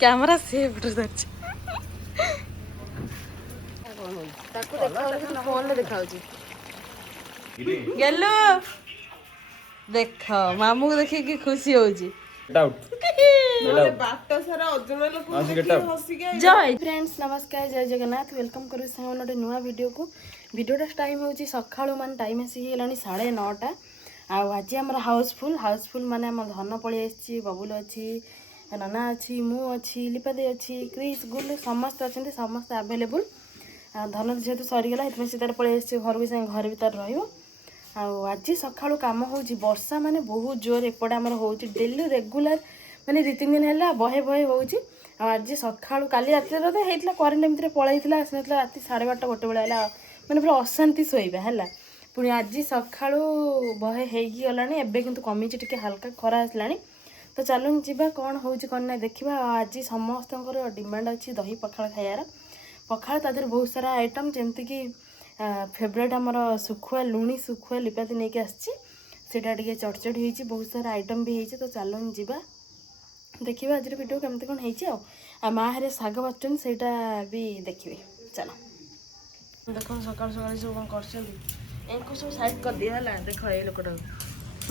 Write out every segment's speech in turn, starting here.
Camera से photo दर्ज ताको देखा फोन ले देखा गेलो देख मामू को देखि कि खुशी होजी जय फ्रेंड्स नमस्कार जय जगन्नाथ वेलकम करू गोटे नुआ वीडियो को वीडियोटा टाइम हो सका मान टाइम आसिक 9:30 आज आम हाउसफुल माने आम धन पलि आसी बबुल अच्छी नाना अच्छी मु अच्छी लिपादी अच्छी क्रिस गुल समस्त अच्छा समस्त आवेलेबल धन जेहेतु सरीगला ये तार पलि आसी घर भी घर भी तार आज सका कम हो वर्षा माने बहुत जोर एपटे आमर हो डेली रेगुलर माने 2-3 दिन है बहे बहे हो आज सका काली रात तो होता करेन्ट एमती पलैला आसना रात 12:30 1 बेला मैंने पूरा अशांति शोबा है पुणी आज सका बहे होगला एवं कितु कमी टे हल्का खरा आसला तो चलून जीवा कौन हो ना देखा आज समस्त डिमांड अच्छी दही पखाड़ खायार पखाड़ तादर बहुत सारा आइटम जमती कि फेवरेट आमर सुखुआ लुणी सुखुआ लिपाती नहीं आसटा टे चटचट हो बहुत सारा आइटम भी होती तो चलून जीवा देखिए आज वीडियो केमती कौन हो माँ हेरे शाग बाचुन से भी देखिए चलो देख सका सका सब कौन कर सब साइड कर दिया है देख ये लोकटा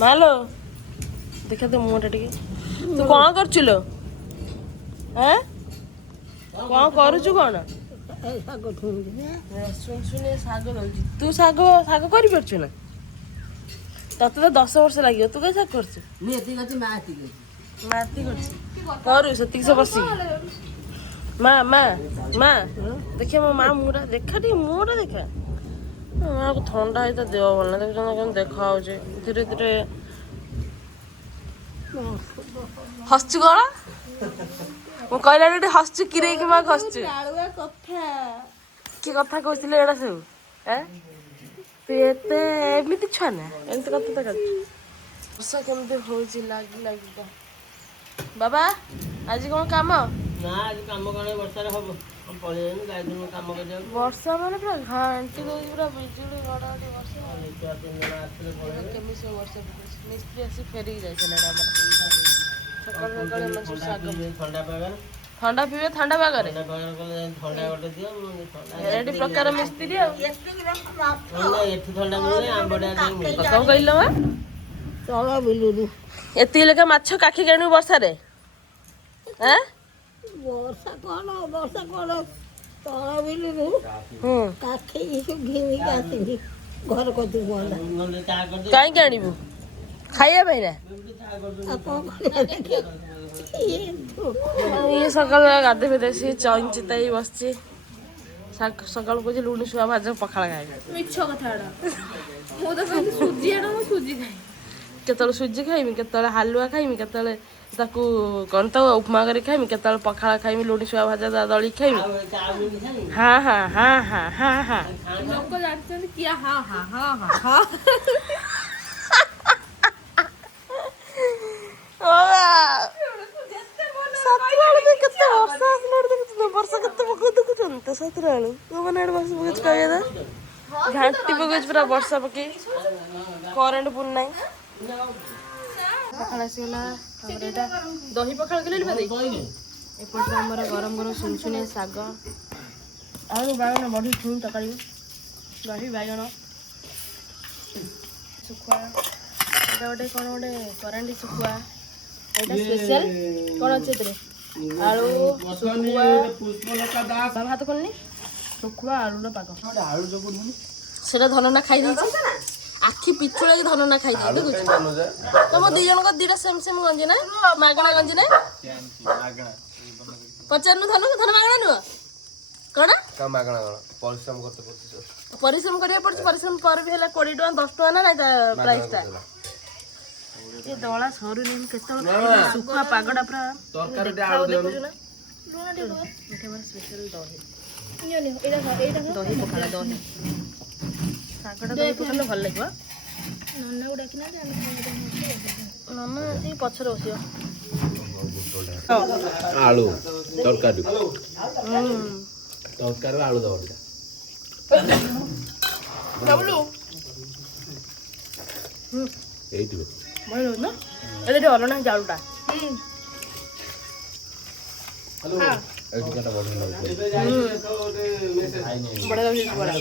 मालो देखा तो मुँहटा टे तू कौन कर लो हाँ कौन करुचु कौन सुन सुन शाग दौर तू शाग शाग कर ना तते तो 10 वर्ष लगे तू कहीं शाग कर सब बस माँ माँ माँ देखिए मो माँ मुँहटा देखा टे मुँहटा देखा माँ को ठंडा है देह भल ना देख देखा धीरे धीरे हसचु कौन मु कहला हसचु किरे कि माँ हसचु कि कथा कहते एड़ा सब तू एमती छुआ ना एमती कथा तो वर्षा केमती हो लगी लगी बाबा आज कौन काम ना आज काम कौन वर्षा हम पलैन गाय काम कर वर्षा माने पूरा घाटी दो पूरा बिजुली घड़ाघड़ी वर्षा केमी से वर्षा मिस्त्री आसी फेरिक जाइछले सकाल सकाल ठंडा पीवे ठंडा पागरे एडी प्रकार मिस्त्री कौन कहल चला बिलु एति लेके माछ काखी केणु वर्षा रे हैं वर्षा कौन तला बिलु काखी घिनी आसी घर को तू बोला काई के आनिबु खाइया भाई ना ये सकाल गाधे फेदे सी चौन चिताई बसची सकाल को लुणी शुआ भाज पखाड़ खाए मिछ कथाडा मो तो कहली सुजी एडा मो सुजी खाई केतल सुजी खाइमी केतल हालुआ खाइमी केतल ताकू कौन तो उपमा कर खाइमी केतल पखाड़ खाइमी लुणी शुआ भाजा दली खाइमी हाँ हाँ हाँ हाँ हाँ हाँ लोक जानछन किया हाँ हाँ हाँ हाँ हाँ घाटी पकड़ पूरा वर्षा पके करेन्ट पुन ना पखाड़ आसगला दही पखाड़ के एपटे आमर गरम गरम सुनसुनिया शाग आलू बागन बढ़ी छुई तकारी दही बैगन सुखुआ गोटे कौन गोटे करांडी सुखुआ यहाँ स्पेशल कौन अच्छे आलू सुखुआ भात कलनी सुखुआ आलू पाग से धनना खाई आखि पिछुड़ा की धनना खाई तुम दी जन को दीटा सेम सेम गंजी ना मागणा गंजी ना पचार धन धन मागणा नुह कौन परिश्रम करिया पड़छ परिश्रम पर भी है 20 टका 10 टका ना प्राइसटा ये दला सरू नहीं केतल सुखा पागडा पूरा तरकारी आलू दे लुना टे एकेबारे स्पेशल दही ये नहीं एटा दही पखाला दही सागडा दही पखाला भल लागबो नन्ना गुडा कि ना नन्ना ए पछर बसियो आलू तरकारी तरकारी आलू दबा डबलू एइटी ଭଲ ଲାଗୁଛି ନା ଏଇଟା ଟିକେ ଅଲଣା ଚାଉଳଟା ଏଇଠି କେଟା ବଢିଆ ଲାଗୁଛି ବଢ଼ିଆ ଲାଗୁଛି ବଢ଼ିଆ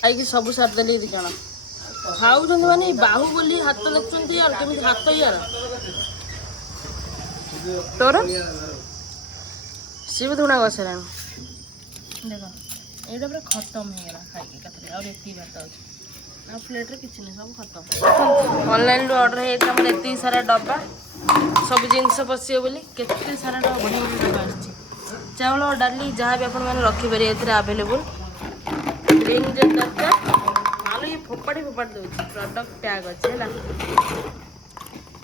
ଖାଇକି ସବୁ ସାରିଦେଲି ଦି ଜଣ ଖାଉଛନ୍ତି ମାନେ ବାହୁବଲି ହାତ ଦେଖୁଛନ୍ତି ୟାର କେମିତି ହାତ ୟାର ତୋର ସିଏ ବି ଧୁଣା ବସେଇଲାଣି ଦେଖ ଏଇଟା ପୁରା ଖତମ ହେଇଗଲା ଖାଇକି ଏକାଥରେ ଆଉ ଏତିକି ଭାତ ଅଛି ଆଉ ପ୍ଲେଟ୍ରେ କିଛି ନାହିଁ ସବୁ ଖତମ ଅନଲାଇନ୍ରୁ ଅର୍ଡ଼ର ହେଇଯାଇଥିଲା ଆମର ଏତିକି ସାରା ଡବା ସବୁ ଜିନିଷ ପଶିବ ବୋଲି କେତେ ସାରା ବଢ଼ିଆ ବଢ଼ିଆ ଡବା ଆସିଛି ଚାଉଳ ଡାଲି ଯାହା ବି ଆପଣମାନେ ରଖିପାରିବେ ଏଥିରେ ଆଭେଲେବୁଲ୍ ଗ୍ରୀନ୍ ଯେନ୍ ଦରକାର ନହେଲେ ଇଏ ଫୋପାଡ଼ି ଦେଉଛି ପ୍ରଡ଼କ୍ଟ ଟ୍ୟାଗ୍ ଅଛି ହେଲା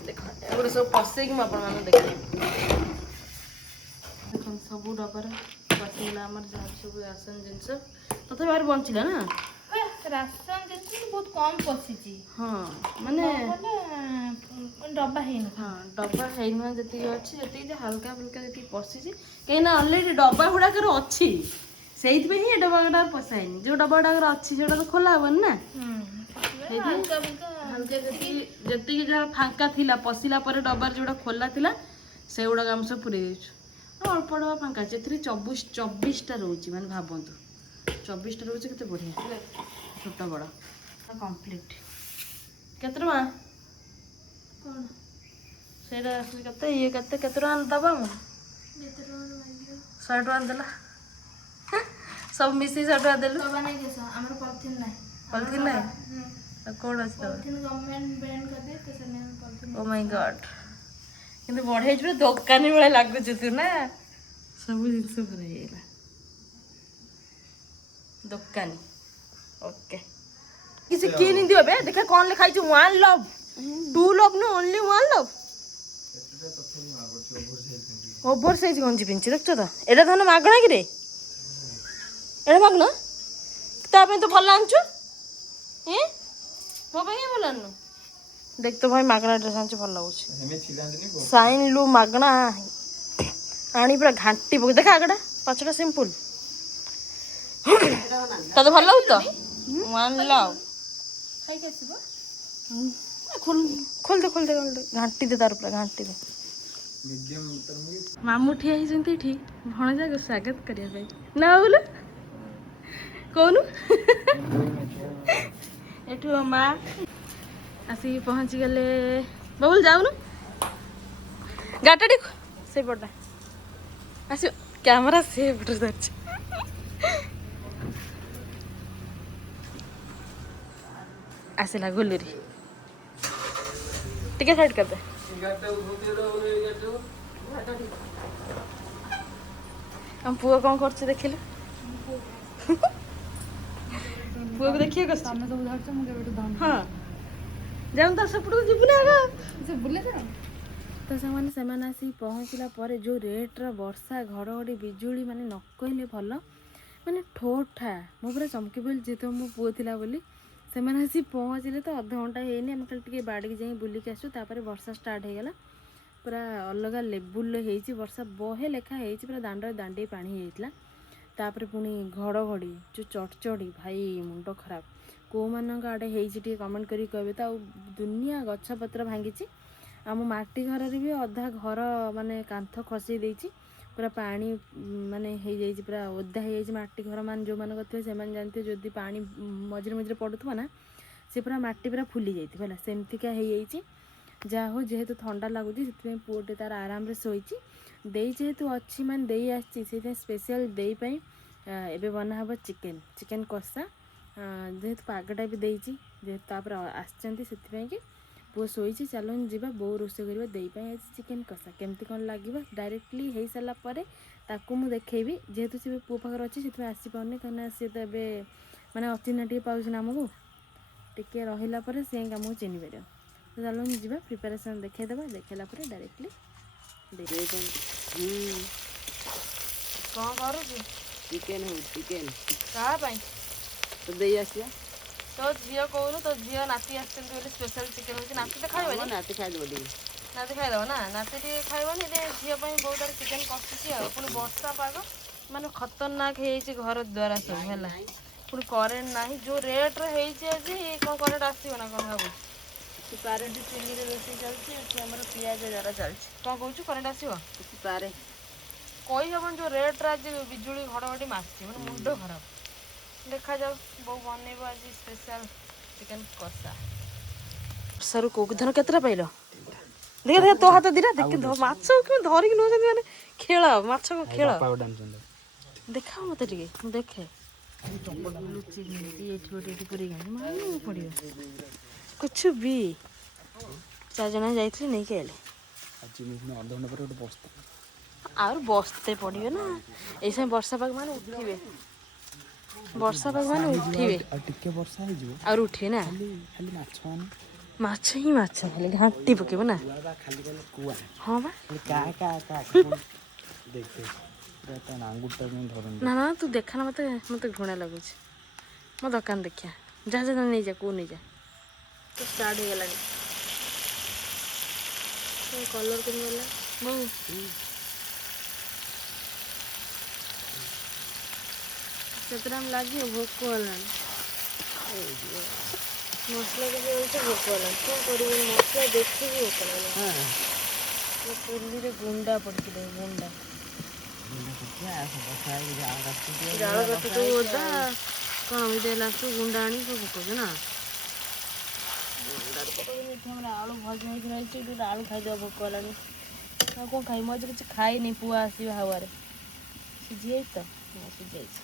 ଦେଖ ଏଗୁଡ଼ା ସବୁ ପଶେଇକି ମୁଁ ଆପଣମାନଙ୍କୁ ଦେଖେଇବି ଦେଖନ୍ତୁ ସବୁ ଡବାରେ ପଶିଗଲା ଆମର ଯାହା ସବୁ ରାସନ ଜିନିଷ ତଥାପି ଆହୁରି ବଞ୍ଚିଲା ନା ରାସନ ଜିନିଷ ବହୁତ କମ୍ ପଶିଛି ହଁ ମାନେ ଡବା ହେଇନି ହଁ ଡବା ହେଇନୁଆ ଯେତିକି ଅଛି ଯେତିକି ଯେ ହାଲକା ଫୁଲକା ଯେତିକି ପଶିଛି କାହିଁକିନା ଅଲରେଡ଼ି ଡବା ଗୁଡ଼ାକର ଅଛି ସେଇଥିପାଇଁ ହିଁ ଏ ଡବା ଗୁଡ଼ାକ ପଶା ହେଇନି ଯେଉଁ ଡବା ଗୁଡ଼ାକର ଅଛି ସେଗୁଡ଼ା ତ ଖୋଲା ହବନି ନା ହାଲକା ଯେତିକି ଯାହା ଫାଙ୍କା ଥିଲା ପଶିଲା ପରେ ଡବାର ଯେଉଁଟା ଖୋଲା ଥିଲା ସେଗୁଡ଼ାକ ଆମେ ସବୁ ପୁରେଇ ଦେଇଛୁ ଆଉ ଅଳ୍ପ ଡବା ଫାଙ୍କା ଅଛି ଏଥିରେ 24ଟା ରହୁଛି ମାନେ ଭାବନ୍ତୁ 24ଟା ରହୁଛି କେତେ ବଢ଼ିଆ ଛୋଟ ବଡ଼ କମ୍ପ୍ଲିଟ୍ କେତେ ଟଙ୍କା କ'ଣ ସେଇଟା ଆସୁଛି କେତେ ଇଏ କେତେ ଟଙ୍କା ଦେବା ମୁଁ 100 ଟଙ୍କା ଦେଲା ସବୁ ମିଶିକି 100 ଟଙ୍କା ଦେଲୁ ଆମର ପଲିଥିନ୍ ନାହିଁ ପଲିଥିନ୍ ନାହିଁ ଆଉ କ'ଣ ଅଛି ତମର ଗଭର୍ଣ୍ଣମେଣ୍ଟ ବ୍ୟାନ୍ କରିଦିଏ ତ ସେମାନେ ପଲିଥିନ୍ ଓ ମାଇ ଗଡ୍ କିନ୍ତୁ ବଢ଼େଇଛୁ ପୁରା ଦୋକାନୀ ଭଳିଆ ଲାଗୁଛୁ ତୁ ନା ସବୁ ଜିନିଷ ପୁରା ହେଇଗଲା ଦୋକାନୀ ଓକେ କିଛି କିଣି ଦିଅ ବେ ଦେଖା କ'ଣ ଲେଖା ହେଇଛି 1 ଲଭ୍ 2 ଲଭ୍ ନୁ ଓନ୍ଲି 1 ଲଭ୍ ଓଭର ସାଇଜ ଗଞ୍ଜି ପିନ୍ଧଛି ଦେଖୁଛ ତ ଏଇଟା ତାହେଲେ ମାଗଣା କିରେ ଏଇଟା ମାଗଣା ତା ପାଇଁ ତ ଭଲ ଆଣିଛୁ ମୋ ପାଇଁ କାଇଁ ଭଲ ଆଣିନୁ देख तो भाई मागना ड्रेस आनी भल लगुच साइन लु मागना आनी पूरा घाटी पक देखा आगटा पछटा सिंपल तो भल लगु तो वन लव खोल खोल दे घाटी दे तार पूरा घाटी दे मामू ठिया ही भणजा को स्वागत करने ना बोल कौन एठू माँ आसिक पहुँची गले बबुल जाऊनु गाड़ी से पटा आस कैमरा से पटे धरछ आसला गुलुरी टिके साइड कर दे हम पुआ कौन कर देखिलु पुआ को देखिए हाँ जाऊँ तो सेपटू जीवु ना से बुले तो से आसी पहुँचला पर जो रेट्र वर्षा घड़घड़ी बिजुली माने न कहले भल माने ठोठा मो पूरा चमकी पड़ी जेहेतु मो पुओ थिला बोली से आसी पहुँचले तो अध घंटा ହେଇନି ଆମେ ଖାଲି ଟିକେ ବାଡ଼ିକି ଯାଇ ବୁଲିକି ଆସୁ ତାପରେ ବର୍ଷା ଷ୍ଟାର୍ଟ ହେଇଗଲା ପୁରା ଅଲଗା ଲେବୁଲରେ ହେଇଛି ବର୍ଷା ବହେ ଲେଖା ହେଇଛି ପୁରା ଦାଣ୍ଡରେ ଦାଣ୍ଡି ପାଣି ହେଇଯାଇଥିଲା ତାପରେ ପୁଣି ଘଡ଼ଘଡ଼ି ଯେଉଁ ଚଡ଼ଚଡ଼ି ଭାଇ ମୁଣ୍ଡ ଖରାପ କେଉଁମାନଙ୍କ ଆଡ଼େ ହେଇଛି ଟିକେ କମେଣ୍ଟ କରିକି କହିବେ ତ ଆଉ ଦୁନିଆ ଗଛପତ୍ର ଭାଙ୍ଗିଛି ଆମ ମାଟି ଘରରେ ବି ଅଧା ଘର ମାନେ କାନ୍ଥ ଖସେଇ ଦେଇଛି ପୁରା ପାଣି ମାନେ ହେଇଯାଇଛି ପୁରା ଓଦା ହେଇଯାଇଛି ମାଟି ଘର ମାନେ ଯେଉଁମାନଙ୍କ ଥିବେ ସେମାନେ ଜାଣିଥିବେ ଯଦି ପାଣି ମଝିରେ ମଝିରେ ପଡ଼ୁଥିବ ନା ସେ ପୁରା ମାଟି ପୁରା ଫୁଲି ଯାଇଥିବ ହେଲା ସେମିତିକା ହେଇଯାଇଛି ଯାହା ହଉ ଯେହେତୁ ଥଣ୍ଡା ଲାଗୁଛି ସେଥିପାଇଁ ପୁଅଟେ ତାର ଆରାମରେ ଶୋଇଛି ଦେଇ ଯେହେତୁ ଅଛି ମାନେ ଦେଇ ଆସିଛି ସେଇଥିପାଇଁ ସ୍ପେଶାଲ ଦେଇ ପାଇଁ ଏବେ ବନା ହେବ ଚିକେନ କଷା ଯେହେତୁ ପାଗଟା ବି ଦେଇଛି ଯେହେତୁ ତାପରେ ଆସିଛନ୍ତି ସେଥିପାଇଁ କି ପୁଅ ଶୋଇଛି ଚାଲୁନି ଯିବା ବୋଉ ରୋଷେଇ କରିବା ଦେଇ ପାଇଁ ଆଜି ଚିକେନ କଷା କେମିତି କ'ଣ ଲାଗିବ ଡାଇରେକ୍ଟଲି ହେଇସାରିଲା ପରେ ତାକୁ ମୁଁ ଦେଖେଇବି ଯେହେତୁ ସେ ପୁଅ ପାଖରେ ଅଛି ସେଥିପାଇଁ ଆସିପାରୁନି କାହିଁକିନା ସିଏ ତ ଏବେ ମାନେ ଅଚିହ୍ନା ଟିକେ ପାଉଛି ନା ଆମକୁ ଟିକେ ରହିଲା ପରେ ସେ ଆମକୁ ଚିହ୍ନି ପାରିବ ତ ଚାଲୁନି ଯିବା ପ୍ରିପାରେସନ୍ ଦେଖେଇଦେବା ଦେଖେଇଲା ପରେ ଡାଇରେକ୍ଟଲି କ'ଣ କରୁଛୁ ଚିକେନ ହଉଛି ଚିକେନ କାହା ପାଇଁ ତ ଦେଇ ଆସିବା तो झील कहूनु तो झील नाती आसते स्पेशल चिकेन होती नाती तो खाइबनी ନାତି ଖାଇଦେବ ଟିକେ नाती खाइदेव ना नाती टे खाइबनी झील बहुत आड़े चिकेन कषुची पुणी वर्षा पाग माने खतरनाक है घर द्वारा सब है पुणी करेन्ट ना जो रेट्रे आज कौन करेन्ट आसो ना कौन भाव ପାରେଟି ଚୁଲିରେ ରୋଷେଇ ଚାଲିଛି। ଏଠି ଆମର ପିଆଜ ଜରା ଚାଲିଛି। କ'ଣ କହୁଛୁ କରେଣ୍ଟ ଆସିବ? ପାରେ କହିହେବନି ଯେଉଁ ରେଟ୍ରେ ଆଜି ବିଜୁଳି ଘଡ଼ଘଡ଼ି ମାରୁଛି ମାନେ ମୁଣ୍ଡ ଖରାପ। ଦେଖାଯାଉ ବୋଉ ବନେଇବ ଆଜି ସ୍ପେଶାଲ ଚିକେନ କଷା। ବର୍ଷାରୁ କୋଉ ଧନ କେତେଟା ପାଇଲ? ଦେଖ ଦେଖ ତୋ ହାତ ଦିଟା ଦେଖ ମାଛ କେମିତି ଧରିକି ନେଉଛନ୍ତି ମାନେ ଖେଳ ମାଛ ଖେଳ ଦେଖାଅ ମତେ ଟିକେ ମୁଁ ଦେଖେ। ଲୁଚି ଏଠି ଗୋଟେ ଏଠି ପୁରେଇକି ମାରିବାକୁ ପଡ଼ିବ କିଛି ବି। 4 ଜଣ ଯାଇଥିଲି ନେଇକି ଆଇଲେ। ଅଧଘଣ୍ଟା ପରେ ଗୋଟେ ବସ୍ତା ଆଉ ବସ୍ତେ ପଡ଼ିବେ ନା ଏଇ ସମୟ ବର୍ଷା ପାଗ ମାନେ ଉଠିବେ। ବର୍ଷା ପାଗ ମାନେ ଉଠିବେ ଆଉ ଟିକେ ବର୍ଷା ହେଇଯିବ ଆଉ ଉଠିବେ ନା। ଖାଲି ମାଛ ମାନେ ମାଛ ହିଁ ମାଛ ଖାଲି ଘାଣ୍ଟି ପକେଇବ ନା। ଖାଲି କୁଆ ହଁ ବା ଆଙ୍ଗୁଠଟା ଧରନ୍ତି। ନା ନା ତୁ ଦେଖା ନା ମତେ ମତେ ଘୃଣା ଲାଗୁଛି। ମୋ ଦୋକାନ ଦେଖିଆ ଯାହା ଯାହା ନେଇଯା କୋଉ ନେଇଯା। ଷ୍ଟାର୍ଟ ହେଇଗଲାଣି। କଲର କେମିତି ହେଲା ବୋଉ? କେତେ ଟାଇମ୍ ଲାଗିବ? ଭୋକ ହେଲାଣି। ମସଲା କିଛି ହଉଛି ଭୋକ ହେଲାଣି। କ'ଣ କରିବୁ ମସଲା ଦେଖିକି ଭୋକ ହେଲାଣି। ଚୁଲିରେ ଗୁଣ୍ଡା ପଡ଼ିଛି ଗୁଣ୍ଡା ଜାଳ କାଠ ସବୁ ଓଦା କ'ଣ ଏମିତି ଲାଷ୍ଟକୁ ଗୁଣ୍ଡା ଆଣି ସବୁ ପକଉଛୁ ନା। ଗୁଣ୍ଡାରେ ପକଉଛନ୍ତି। ଏଠି ଆମର ଆଳୁ ଭଜା ହେଇକି ରହିଛି। ଏଠି ଗୋଟେ ଆଳୁ ଖାଇଦେବା ଭୋକ ହେଲାଣି। ଆଉ କ'ଣ ଖାଇବି? ମୁଁ ଆଜି କିଛି ଖାଇନି। ପୁଅ ଆସିବ ହାୱାରେ ସିଝି ଯାଇଛି ତ ସିଝି ଯାଇଛି।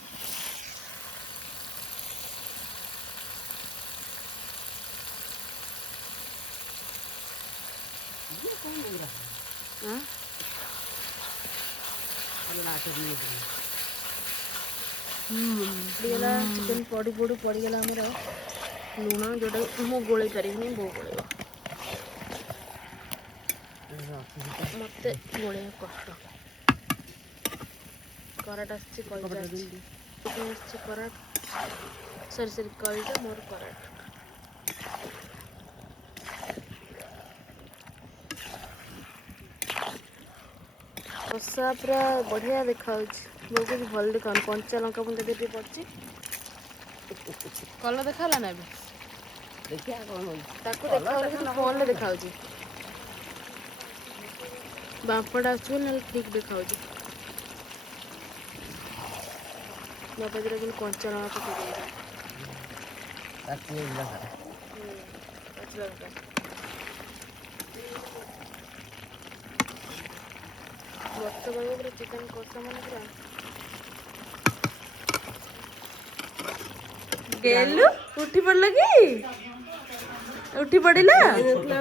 ପଡ଼ିଗଲା ଚିକେନ୍ ପଡ଼ିଗଲା ଆମର ଲୁଣ ଯେଉଁଟା ମୁଁ ଗୋଳେଇ ପାରିବିନି ବୋଉ ଗୋଳେଇବ। ମୋତେ ଗୋଳେଇବା କଷ୍ଟ। କରାଟ ଆସିଛି କଲଜା ଆସିଛି କରାଟ ସରି କଲଜା ମୋର କରାଟ। କଷା ପୁରା ବଢ଼ିଆ ଦେଖାଯାଉଛି। ବୋଉ କିଛି ଭଲ ଦେଖାଉନି। କଞ୍ଚା ଲଙ୍କା ପୁଣି ଟିକେ ପଡ଼ିଛି। କଲର ଦେଖା ହେଲା ନା ଏବେ? ତାକୁ ଦେଖାଉନି କିନ୍ତୁ ଫୋନ୍ରେ ଦେଖାଉଛି। ବାମ୍ପଟା ଆସୁଛି ନହେଲେ ଠିକ୍ ଦେଖାଉଛି। ବାପା ଦିଟା କିନ୍ତୁ କଞ୍ଚା ଲଙ୍କା ପକେଇ ବର୍ଷା ପାଗ ପୁରା ଚିକେନ୍ କଷା ମାନେ ପୁରା। ଗେଲୁ ଉଠି ପଡ଼ିଲ କି? ଉଠି ପଡ଼ିଲା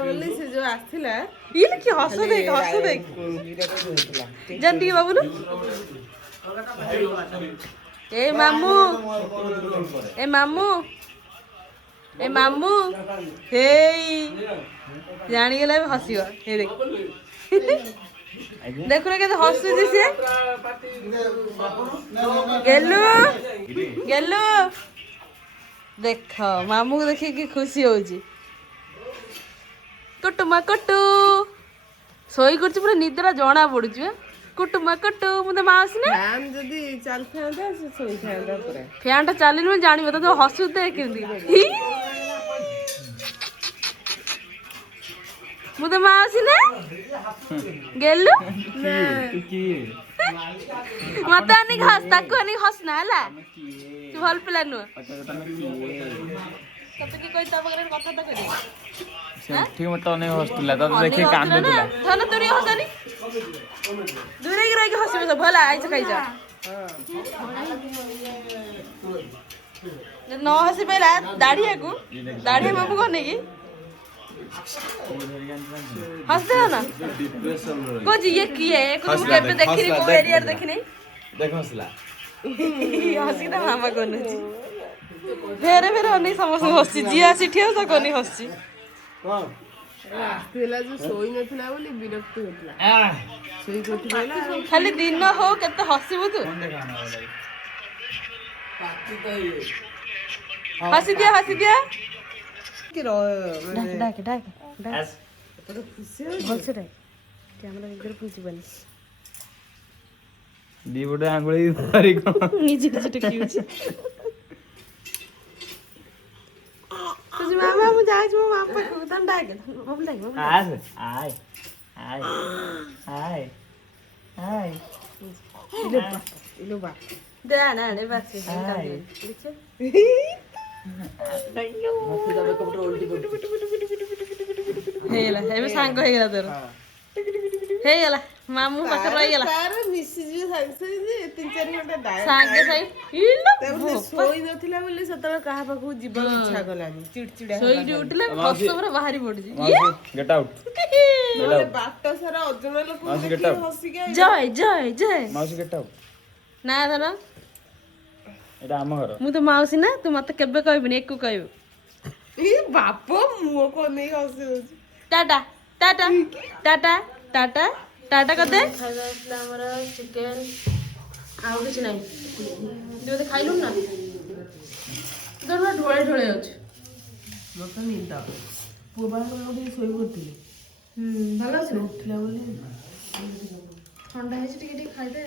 ବୋଲି ସେ ଯୋଉ ଆସିଥିଲା ଇଏ କି ହସ ଦେଖ ଜାନ ଟିକେ ବାବୁଲୁ। ଏ ମାମୁଁ ହେଇ ଜାଣିଗଲା ଏବେ ହସିବ। ହେ ଦେଖ ଦେଖୁନ କେତେ ହସୁଛି ସିଏ। ଗେଲୁ ଦେଖ ମାମୁଁକୁ ଦେଖିକି ଖୁସି ହଉଛି। କୁଟୁମା କୁଟୁ ଶୋଇ କରୁଛି ପୁରା ନିଦଟା ଜଣା ପଡୁଛି। କୁଟୁମା କୁଟୁ ମୁଁ ତ ମାଉସୀ ନା। ଫ୍ୟାନ୍ ଯଦି ଚାଲିଥାନ୍ତା ସେ ଶୋଇଥାନ୍ତା ପୁରା। ଫ୍ୟାନ୍ ଟା ଚାଲିନି ଜାଣିବ ତ ହସୁତେ କେମିତି। ମୁଁ ତ ମାଉସୀ ନା ଗେଲୁ ମତେ ଆଣିକି ହସ ତାକୁ ଆଣିକି ହସନା ହେଲା। ତୁ ଭଲ ପିଲା ନୁହଁ। ତତେ କି କହି ତା ପାଖରେ କଥା ତ କରିବି। ଠିକ ମତେ ଅନେକ ହସୁଥିଲା ତତେ ଦେଖି କାନ୍ଦୁଥିଲା। ଧନ ତୁ ଟିକେ ହସନି ଦୂରେଇକି ରହିକି ହସିବ ସବୁ ହେଲା। ଆଇଛ ଖାଇଛ ନ ହସି ପାଇଲା ଦାଢିଆକୁ ଦାଢିଆ ମାମୁଁ ନେଇକି ହସିଦେବ ନା। କହୁଛି ଇଏ କିଏ ମୁଁ କେବେ ଦେଖିନି କୋଉ ଏରିଆରେ ଦେଖିନି। ହସିକି ତା ମାମା କନୁଛି ଫେରେ ଅନେଇ ସମସ୍ତଙ୍କୁ ହସିଛି। ଯିଏ ଆସି ଠିଆ ତାକୁ ଅନେଇ ହସିଛି। ଆସିଥିଲା ଯୋଉ ଶୋଇ ନଥିଲା ବୋଲି ବିରକ୍ତି ହଉଥିଲା। ଶୋଇକି ଉଠି ପଇଲା ଖାଲି ଦିନ ହଉ କେତେ ହସିବୁ ତୁ। ହସି ଦିଅ କି ଡାକେ ଭଲସେ ଡାକେ କ୍ୟାମେରା ଭିତରେ ବୁଝିବନି। ଦି ଗୋଟେ ଆଙ୍ଗୁଳି ଧରି ନିଜେ ଟେକିଉଛି। ମାମା ମୁଁ ଯାଉଛି ମୋ ମା ପାଖକୁ ତମେ ଡାକେ ବବୁଲ ଡାକେ ବବୁଲ ଆସ ଆଏ ଆଏ ଆଏ ଆଏ ଇଲୋ ବା ଦେ ଆଣେ ଆଣେ ବାସି ହେଇଗଲା ଏବେ ସାଙ୍ଗ ହେଇଗଲା ତୋର ହେଇଗଲା ମାମୁଁ ପାଖରେ ରହିଗଲା ସାଙ୍ଗେ ସାଙ୍ଗେ ଶୋଇ ନଥିଲା ବୋଲି ସେତେବେଳେ କାହା ପାଖକୁ ଯିବାକୁ ଇଚ୍ଛା କଲାନି ଚିଡଚିଡା ଶୋଇକି ଉଠିଲେ ହସ ପୁରା ବାହାରି ପଡୁଛି ଗେଟ୍ ଆଉଟ୍ ବାଟ ସାରା ଅଜଣା ଲୋକ ହସିକି ଜୟ ଜୟ ଜୟ ମାଉସୀ ଗେଟ୍ ଆଉଟ୍ ନା ଧର ଏଇଟା ଆମ ଘର ମୁଁ ତ ମାଉସୀ ନା ତୁ ମତେ କେବେ କହିବୁନି ଏକୁ କହିବୁ ବାପ ମୁହଁ କନେଇ ହସି ହଉଛି ଟାଟା ଟାଟା ଟାଟା ଟାଟା ଟାଟା କରିଦେ ଖାଇବା ଆସିଲା ଆମର ଚିକେନ ଆଉ କିଛି ନାହିଁ ଯଦି ଖାଇଲୁ ନା ଢୋଳେ ଢୋଳେ ଅଛି ମତେ ନିଦ ପୁଅ ବାହାଘର ମୁଁ ଟିକେ ଶୋଇ ପଡିଥିଲି ଭଲ ଅଛି ଉଠିଲା ବୋଲି ଥଣ୍ଡା ହେଇଛି ଟିକେ ଟିକେ ଖାଇଦେ